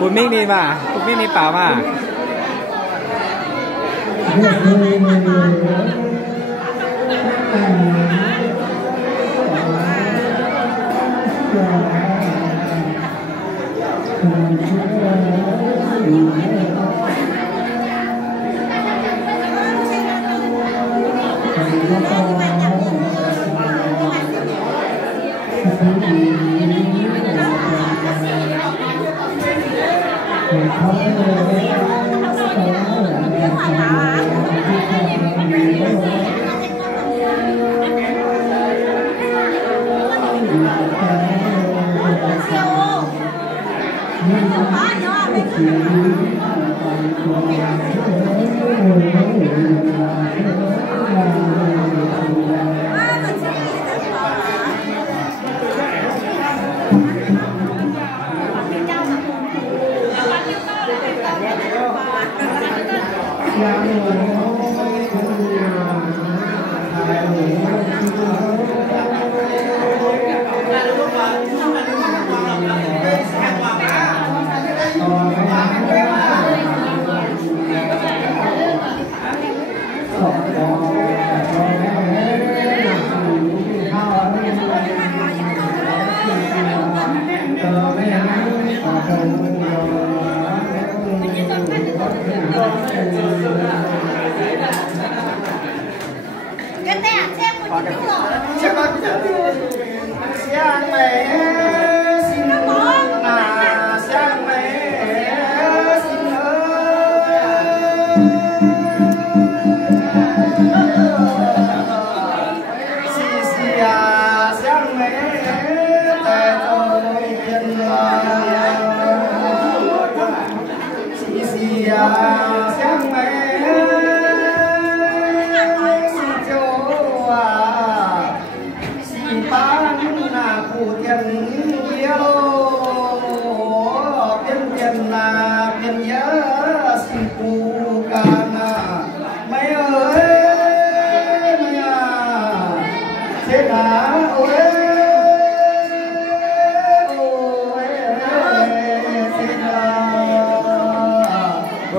Bún miếng đi mà, bún miếng đi bảo mà.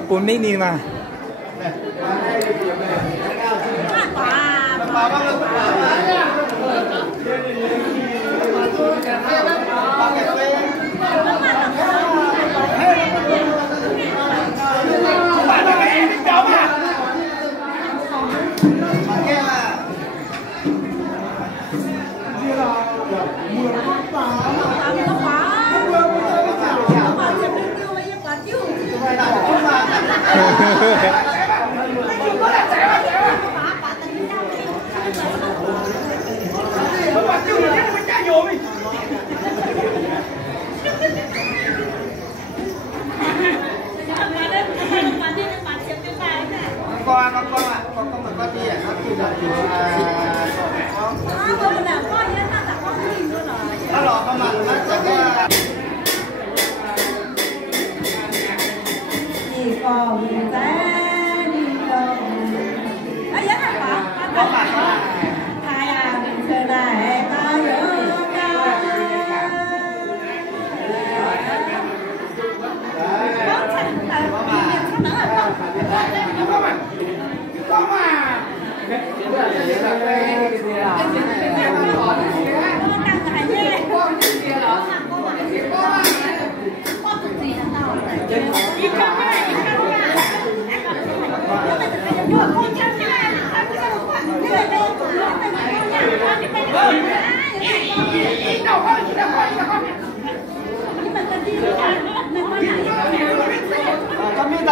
Bún miếng đi mà.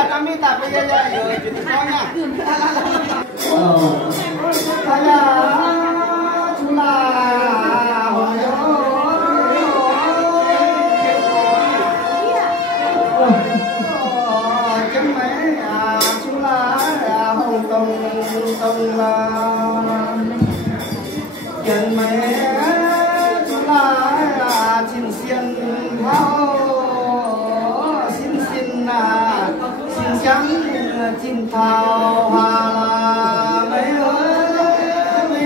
kami tak bây giờ rồi chuyện con nha. Saya chula chân mấy chula hồng tông chân mấy chula chín xiên hao xin trắng chim thảo hoa là mấy ơi mấy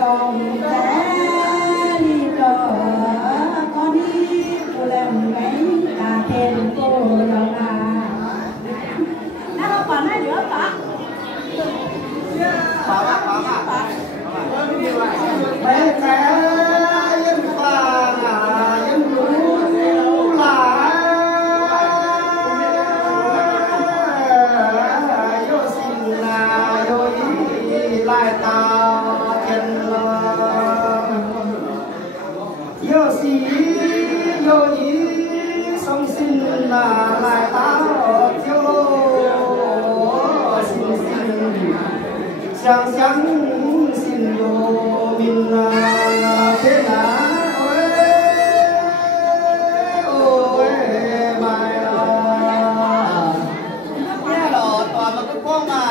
còn bé đi cờ con đi cô làm gánh cà kèn cô lòng còn hai đứa hả? bé yên vàng yên lũ là yo xin là yo lại tao chân yo xí yo sống xin là lại tao sáng sáng xin đồ mình thế nào ôi mai nghe là toàn là cái con mà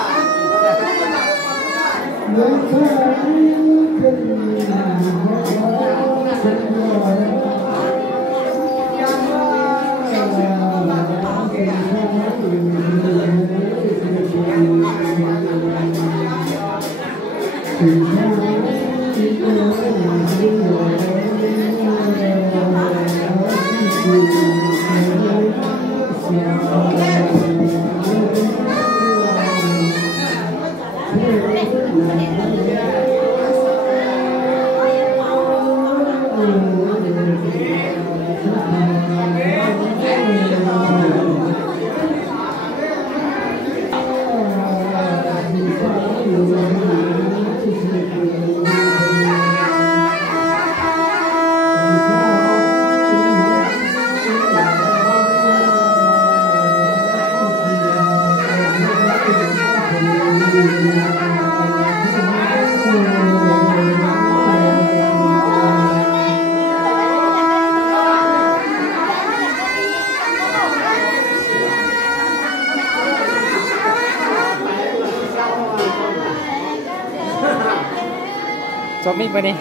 Chụp mic vào đi.